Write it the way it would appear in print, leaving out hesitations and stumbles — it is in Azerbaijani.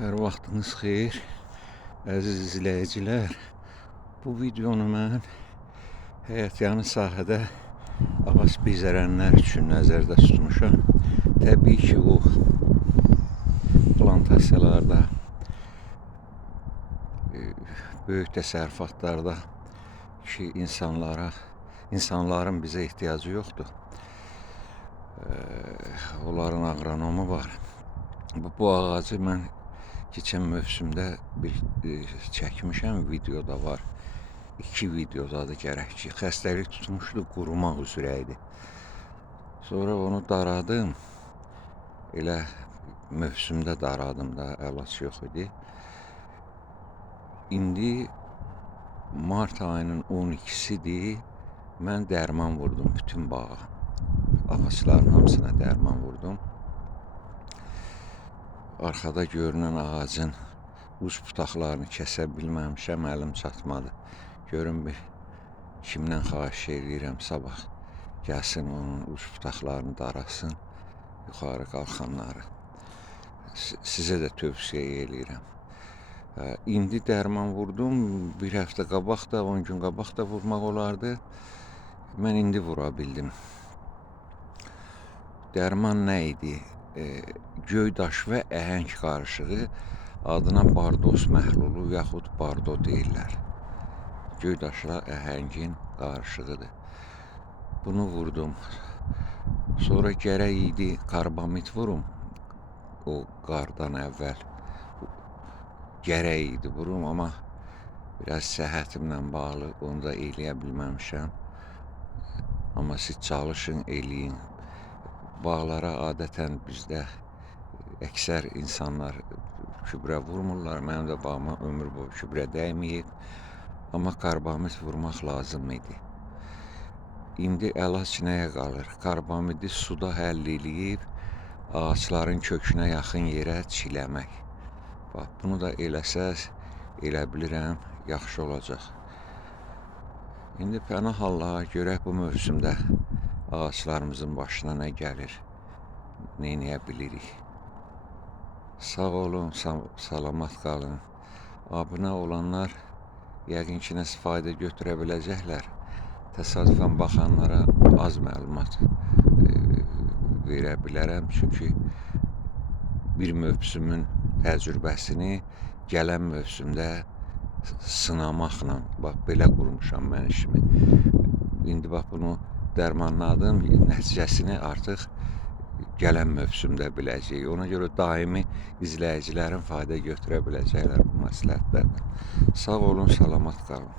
Hər vaxtınız xeyir, əziz izləyicilər. Bu videonu mən həyətyanı sahədə ağac bezərənlər üçün nəzərdə tutmuşam. Təbii ki, o plantasiyalarda, böyük təsərrüfatlarda ki, insanların bizə ehtiyacı yoxdur. Onların agronomu var. Bu ağacı mən keçən mövsümdə çəkmişəm, videoda var. 2 videodadır gərək ki, xəstəlik tutmuşdu, qurumaq üzrə idi. Sonra onu daradım, elə mövsümdə daradım da, əlac yox idi. İndi mart ayının 12-sidir, mən dərman vurdum bütün bağa. Ağaçların hamısına dərman vurdum. Arxada görünən ağacın uc budaqlarını kəsə bilməmişəm, əlim çatmadı. Görün bir kimdən xahiş edirəm, sabah gəlsin onun uc budaqlarını darasın, yuxarı qalxanları. Sizə də tövsiyə edirəm. İndi dərman vurdum, bir həftə qabaq da, 10 gün qabaq da vurmaq olardı. Mən indi vura bildim. Dərman nə idi? Göydaş və əhəng qarışığı, adına bardos məhlulu yaxud bardo deyirlər. Göydaşla əhəngin qarışığıdır. Bunu vurdum. Sonra gərək idi karbamid vurum. O qardan əvvəl gərək idi vurum, amma biraz səhhətimlə bağlı onu da eləyə bilməmişəm. Amma siz çalışın, eləyin. Bağlara adətən bizdə əksər insanlar gübrə vurmurlar. Mənim də bağıma ömür boyu gübrə dəyməyib. Amma karbamid vurmaq lazım idi. İndi əlac nəyə qalır? Karbamidi suda həll eləyib, ağaçların kökünə yaxın yerə çiləmək. Bax, bunu da eləsəz, elə bilirəm, yaxşı olacaq. İndi pənah Allaha görək bu mövsümdə ağaçlarımızın başına nə gəlir, neyləyə bilirik. Sağ olun, salamat qalın. Abunə olanlar yəqin ki, nəsə fayda götürə biləcəklər. Təsadüfən baxanlara az məlumat verə bilərəm. Çünki bir mövsümün təcrübəsini gələn mövsümdə sınamaqla, bax, belə qurmuşam mən işimi. İndi bax, bunu dərmanladım, nəticəsini artıq gələn mövsümdə biləcəyik. Ona görə daimi izləyicilərin fayda götürə biləcəklər bu məsləhətlərdən. Sağ olun, salamat qalın.